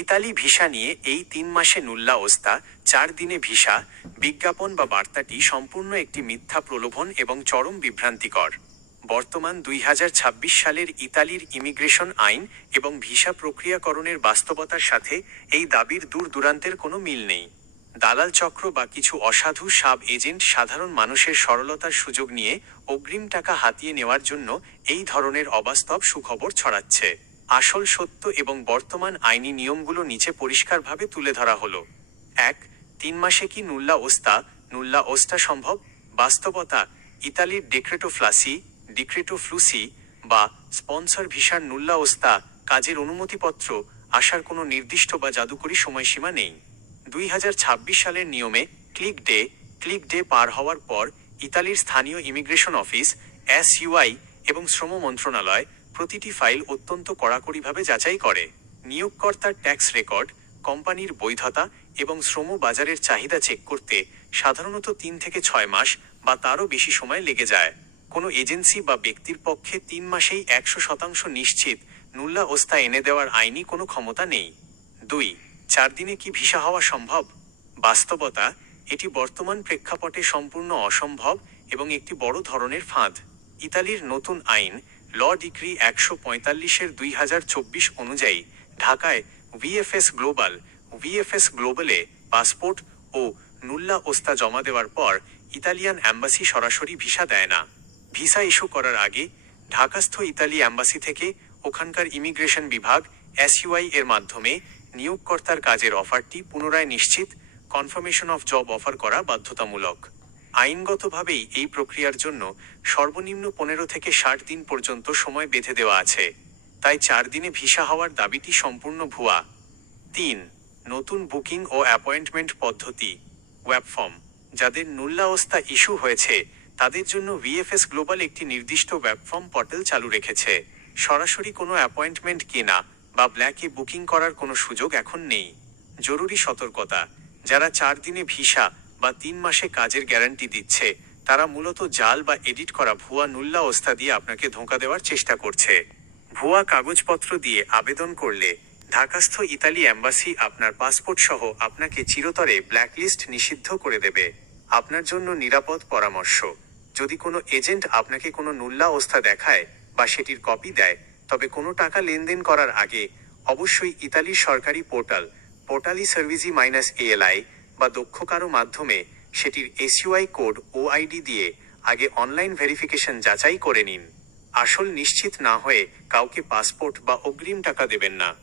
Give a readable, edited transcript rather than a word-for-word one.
Italy visa নিয়ে এই ৩ মাসে নুল্লা ওস্তা ৪ দিনে ভিসা বিজ্ঞাপন বা বার্তাটি সম্পূর্ণ একটি মিথ্যা প্রলোভন এবং চরম বিভ্রান্তিকর। বর্তমান ২০২৬ সালের ইতালির ইমিগ্রেশন আইন এবং ভিসা প্রক্রিয়াকরণের বাস্তবতার সাথে এই দাবির দূর দূরান্তের কোনো মিল নেই। দালাল চক্র বা কিছু অসাধু সাব এজেন্ট সাধারণ মানুষের সরলতার সুযোগ নিয়ে অগ্রিম টাকা হাতিয়ে নেওয়ার জন্য এই ধরনের অবাস্তব সুখবর ছড়াচ্ছে। আসল সত্য এবং বর্তমান আইনি নিয়মগুলো নিচে পরিষ্কারভাবে তুলে ধরা হলো। ১. ৩ মাসে কি নুল্লা ওস্তা সম্ভব? বাস্তবতা: ইতালির ডিক্রেটো ফ্লুসি বা স্পন্সর ভিসার নুল্লা ওস্তা কাজের অনুমতিপত্র আসার কোনো নির্দিষ্ট বা জাদুকরী সময়সীমা নেই। ২০২৬ সালের নিয়মে ক্লিক ডে পার হওয়ার পর ইতালির স্থানীয় ইমিগ্রেশন অফিস SUI এবং শ্রম মন্ত্রণালয় প্রতিটি ফাইল অত্যন্ত কড়াকড়িভাবে যাচাই করে। নিয়োগকর্তার ট্যাক্স রেকর্ড, কোম্পানির বৈধতা এবং শ্রম বাজারের চাহিদা চেক করতে সাধারণত ৩ থেকে ৬ মাস বা তারও বেশি সময় লেগে যায়। কোনো এজেন্সি বা ব্যক্তির পক্ষে ৩ মাসেই ১০০% নিশ্চিত নুল্লা ওস্তা এনে দেওয়ার আইনি কোনো ক্ষমতা নেই। ২. ৪ দিনে কি ভিসা হওয়া সম্ভব? বাস্তবতা: এটি বর্তমান প্রেক্ষাপটে সম্পূর্ণ অসম্ভব এবং একটি বড় ধরনের ফাঁদ। ইতালির নতুন আইন ল ডিক্রি ১৪৫/২০২৪ অনুযায়ী ঢাকায় ভিএফএস গ্লোবালে পাসপোর্ট ও নুল্লা ওস্তা জমা দেওয়ার পর ইতালিয়ান অ্যাম্বাসি সরাসরি ভিসা দেয় না। ভিসা ইস্যু করার আগে ঢাকাস্থ ইতালি অ্যাম্বাসি থেকে ওখানকার ইমিগ্রেশন বিভাগ SUI এর মাধ্যমে নিয়োগকর্তার কাজের অফারটি পুনরায় নিশ্চিত কনফার্মেশন অফ জব অফার করা বাধ্যতামূলক। আইনগতভাবেই এই প্রক্রিয়ার জন্য সর্বনিম্ন ১৫ থেকে ৬০ দিন পর্যন্ত সময় বেঁধে দেওয়া আছে। তাই ৪ দিনে ভিসা হওয়ার দাবিটি সম্পূর্ণ ভুয়া। ৩. নতুন বুকিং ও অ্যাপয়েন্টমেন্ট পদ্ধতি ওয়েবফর্ম। যাদের নুল্লা ওস্তা ইস্যু হয়েছে তাদের জন্য ভিএফএস গ্লোবাল একটি নির্দিষ্ট ওয়েবফর্ম পোর্টাল চালু রেখেছে। সরাসরি কোনো অ্যাপয়েন্টমেন্ট কেনা বা ব্ল্যাকে বুকিং করার কোনো সুযোগ এখন নেই। জরুরি সতর্কতা: যারা ৪ দিনে ভিসা বা ৩ মাসে কাজের গ্যারান্টি দিচ্ছে তারা মূলত জাল বা এডিট করা ভুয়া নুল্লা ওস্তা দিয়ে আপনাকে ধোঁকা দেওয়ার চেষ্টা করছে। ভুয়া কাগজপত্র দিয়ে আবেদন করলে ঢাকাস্থ ইতালি অ্যাম্বাসি আপনার পাসপোর্ট সহ আপনাকে চিরতরে ব্ল্যাকলিস্ট নিষিদ্ধ করে দেবে। আপনার জন্য নিরাপদ পরামর্শ: যদি কোনো এজেন্ট আপনাকে কোনো নুল্লা ওস্তা দেখায় বা সেটির কপি দেয় তবে কোনো টাকা লেনদেন করার আগে অবশ্যই ইতালির সরকারি পোর্টালি সার্ভিজি -ALI বা দক্ষ কারো মাধ্যমে সেটির SUI কোড OID দিয়ে আগে অনলাইন ভেরিফিকেশন যাচাই করে নিন। আসল নিশ্চিত না হয়ে কাউকে পাসপোর্ট বা অগ্রিম টাকা দেবেন না।